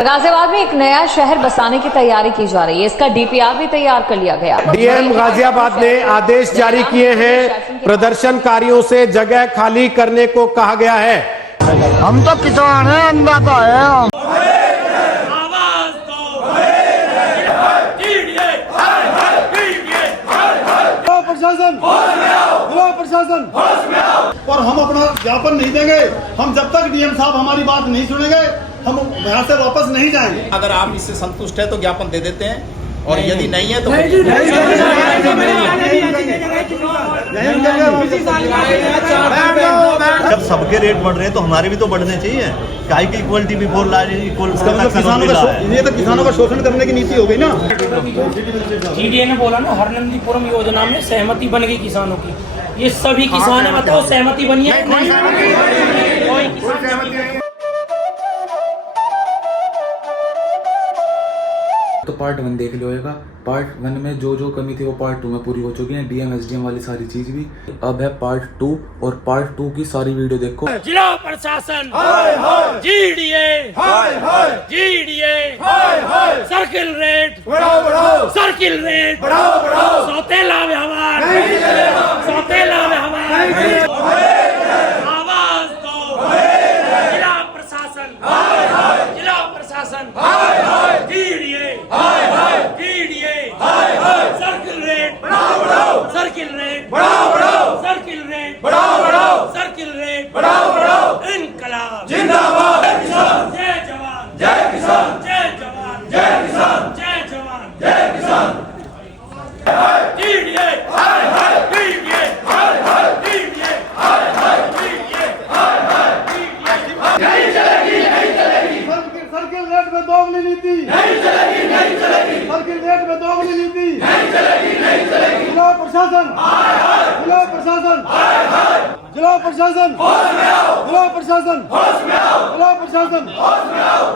गाजियाबाद में एक नया शहर बसाने की तैयारी की जा रही है। इसका डीपीआर भी तैयार कर लिया गया। डीएम गाजियाबाद ने आदेश जारी किए हैं, प्रदर्शनकारियों से जगह खाली करने को कहा गया है। हम तो किसान हैं, अन्नदाता है। प्रशासन और हम अपना ज्ञापन नहीं देंगे। हम जब तक डीएम साहब हमारी बात नहीं सुनेंगे हम यहाँ से वापस नहीं जाएंगे। अगर आप इससे संतुष्ट है तो ज्ञापन दे देते हैं, और यदि नहीं है तो जब सबके रेट बढ़ रहे हैं तो हमारे भी तो बढ़ने चाहिए। काय की इक्वलिटी बिफोर लॉ इक्वल। ये तो किसानों का शोषण करने की नीति हो गई ना। जीडीए ने बोला ना, हरनंदीपुरम योजना में सहमति बन गई किसानों की। ये सभी किसान है, बताओ सहमति बनी है? तो पार्ट 1 देख लिएगा। पार्ट 1 में जो जो कमी थी वो पार्ट 2 में पूरी हो चुकी है। डीएम एसडीएम वाली सारी चीज भी। अब है पार्ट 2, और पार्ट 2 की सारी वीडियो देखो। जिला प्रशासन, जीडीए, सर्किल रेट, सौतेला व्यवहार, आवाज दो। जिला प्रशासन, जीडीए, सर्किल रेट, इनकलाब जिंदाबाद। जय जवान, जय किसान, जय जवान, जय किसान, जय जवान, जय किसान। जीडीए, नहीं चलेगी, नहीं चलेगी। सर्किल रेट में दोगुनी नीति नहीं चलेगी, नहीं चलेगी। सर्किल रेट में दोगुनी नीति नहीं चलेगी, नहीं चलेगी। जिला प्रशासन, जिला प्रशासन, जिला प्रशासन, जिला प्रशासन, जिला प्रशासन,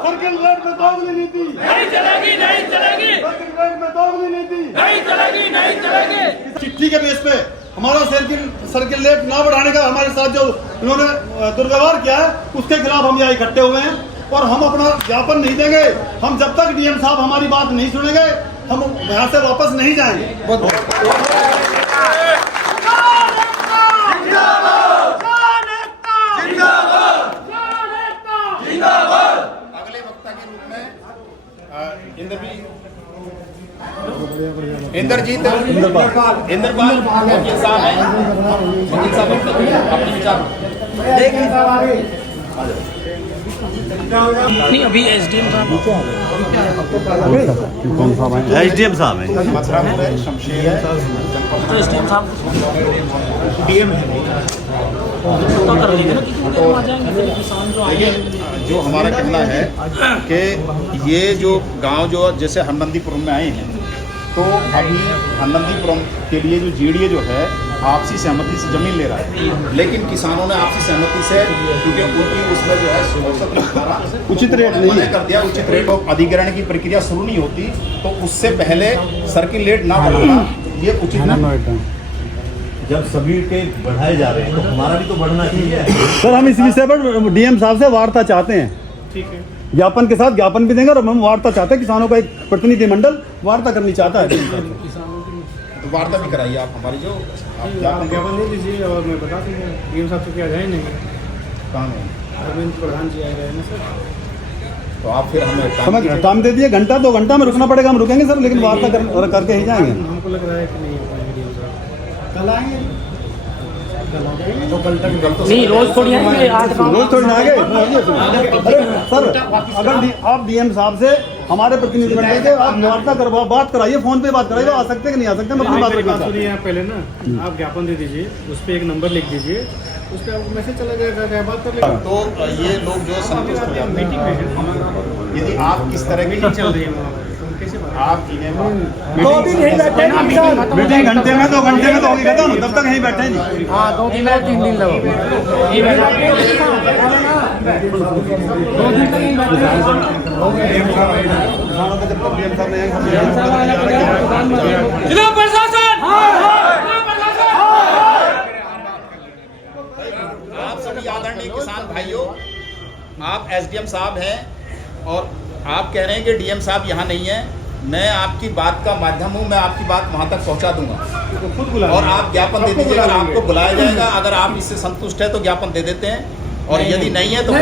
सर्किल रेट में दोगुनी नीति नहीं चलेगी, नहीं चलेगी। सर्किल रेट में दोगुनी नीति नहीं चलेगी, नहीं चलेगी। चिट्ठी के बेस पे हमारा सर्किल रेट ना बढ़ाने का हमारे साथ जो इन्होंने दुर्व्यवहार किया है उसके खिलाफ हम यहाँ इकट्ठे हुए हैं, और हम अपना ज्ञापन नहीं देंगे। हम जब तक डीएम साहब हमारी बात नहीं सुनेंगे हम यहाँ से वापस नहीं जाएंगे। अगले वक्ता के रूप में इंद्रजीत इंद्रपाल वकील साहब हैं। वकील साहब अपने विचार नहीं, अभी एसडीएम साहब एसडीएम साहब हैं। मथुरापुर है, शमशेर है, तो एसडीएम साहब डीएम है। तो कर लेंगे ना, क्योंकि वो आ जाएंगे किसान जो आए। जो हमारा कहना है कि ये जो गांव जो जैसे हरनंदीपुरम में आए हैं, तो अभी हरनंदीपुरम के लिए जो जीडीए जो है आपसी सहमति से जमीन ले रहा है, लेकिन किसानों ने आपसी सहमति से, क्योंकि उनकी उसमें जो है उचित रेट नहीं कर दिया, उचित रेट अधिग्रहण की प्रक्रिया शुरू नहीं होती, तो उससे पहले सर्किल रेट ना बढ़ाना ये उचित नहीं। जब सभी के बढ़ाए जा रहे हैं तो हमारा भी तो बढ़ना चाहिए। सर हम इस विषय पर डीएम साहब से वार्ता चाहते हैं। ठीक है, ज्ञापन के साथ ज्ञापन भी देंगे, और हम वार्ता चाहते हैं। किसानों का एक प्रतिनिधिमंडल वार्ता करनी चाहता है। तो वार्ता भी कराइए आप हमारी, जो ज्ञापन दे दीजिए और मैं बता दूँगा। डीएम साहब से क्या जाए नहीं, काम है अरविंद प्रधान जी आए रहे ना सर, तो आप फिर हमें टाइम दे दिए, घंटा 2 घंटा में रुकना पड़ेगा। हम रुकेंगे सर, लेकिन वार्ता करके ही जाएंगे। हमको लग रहा है कि नहीं हो पाएंगे डीएम साहब। कल आएंगे तो कल तक नहीं, रोज थोड़ी आएंगे, रोज थोड़ी ना आएंगे। अरे सर, अगर आप डीएम साहब से हमारे प्रतिनिधिमंडल के आप वार्ता करवाओ, बात कराइए, फोन पे बात कराइए। आ सकते कि नहीं आ सकते, हम अपनी बात रखना चाहते हैं। आप पहले ना आप ज्ञापन दे दीजिए, उस पर एक नंबर लिख दीजिए, उस पर आपको मैसेज चला जाएगा, बात कर लेंगे। तो ये लोग जो संतुष्ट हो जाते मीटिंग में हैं, यदि आप किस तरह की चल रही है कैसे आप इन्हें मीटिंग घंटे में 2 घंटे में तो होगी खत्म, तब तक यहीं बैठे हैं जी। हाँ, 2-3 दिन लगो। 2 दिन तक यहीं बैठे। जिला प्रशासन, आप सभी आदरणीय किसान भाइयों, आप एसडीएम साहब हैं और आप कह रहे हैं कि डीएम साहब यहाँ नहीं है, मैं आपकी बात का माध्यम हूँ, मैं आपकी बात वहाँ तक पहुँचा दूंगा और आप ज्ञापन दे दीजिएगा। आपको बुलाया जाएगा, अगर आप इससे संतुष्ट है तो ज्ञापन दे देते हैं और यदि नहीं है तो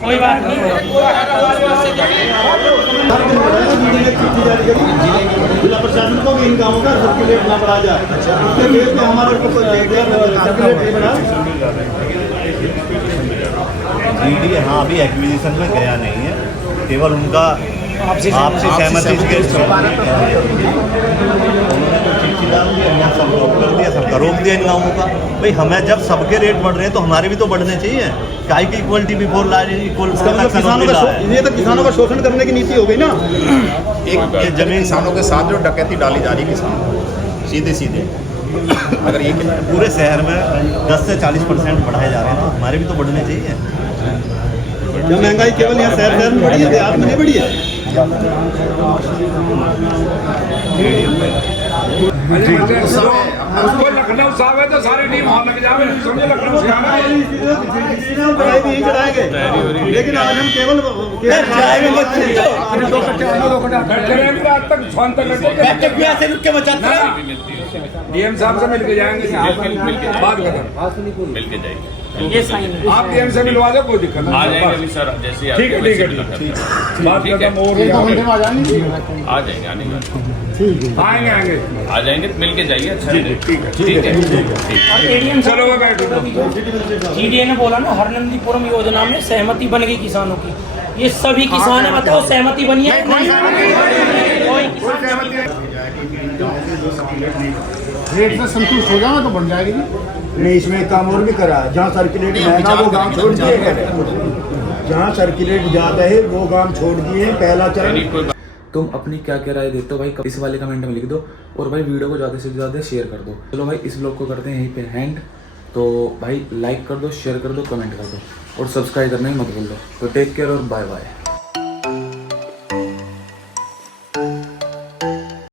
कोई बात नहीं। जिला प्रशासन को भी इन गाँवों का सर्कुलेट ना बढ़ा जाए। उसके बेस पे हमारे जीडी हाँ अभी एक्विजिशन में गया नहीं है, केवल उनका आपसी सहमति के उन्होंने तो चिट्ठी डाल दी, हमने सब रोक कर दिया, सबका रोक दिया इन गाँवों का। भाई हमें जब सबके रेट बढ़ रहे हैं तो हमारे भी तो बढ़ने चाहिए। काय की इक्वलिटी बिफोर लॉ इक्वल, ये तो किसानों का शोषण करने की नीति हो गई ना। एक जमीन किसानों के साथ जो डकैती डाली जा रही है किसानों सीधे सीधे, अगर ये पूरे शहर में 10 से 40% बढ़ाए जा रहे हैं तो हमारे भी तो बढ़ने चाहिए। क्या महंगाई केवल यहाँ शहर में बढ़ी है, देहात में नहीं बढ़ी है? उसको लखनऊ साहब है तो सारे टीम वहाँ लग जावे, समझे लखनऊ से आना है। नहीं चढ़ाएंगे, लेकिन आज हम केवल आज तक शांत डीएम साहब से मिलके जाएंगे, बात खत्म, मिलके जाएंगे। ये साइन आप डीएम से मिलवा दो, कोई दिक्कत नहीं। आ जाएंगे सर, जैसे ठीक है, ठीक है, बात खत्म हो रही है। आ जाएंगे, आने आएंगे आएंगे आ जाएंगे, मिलके जाइए। अच्छा ठीक है, ठीक है। और एडीएम चलो बैठो। जीडीए ने बोला ना हरनंदीपुरम योजना में सहमति बन गई किसानों की, ये सभी किसान है, बताओ सहमति बनी है नहीं? रेट से संतुष्ट हो जाना तो बन जाएगी। नहीं, इसमें काम और भी करा, जहाँ सर्कुलेट महंगा वो गांव छोड़ दिए गए, जहाँ सर्कुलेट ज्यादा है वो गांव छोड़ दिए। पहला चरण तुम अपनी क्या क्या राय देते हो भाई, इस वाले कमेंट में लिख दो और भाई वीडियो को ज़्यादा से ज़्यादा शेयर कर दो। चलो भाई इस ब्लॉग को करते हैं यहीं पे हैंड। तो भाई लाइक कर दो, शेयर कर दो, कमेंट कर दो और सब्सक्राइब करना ही मत भूल दो। तो टेक केयर और बाय बाय।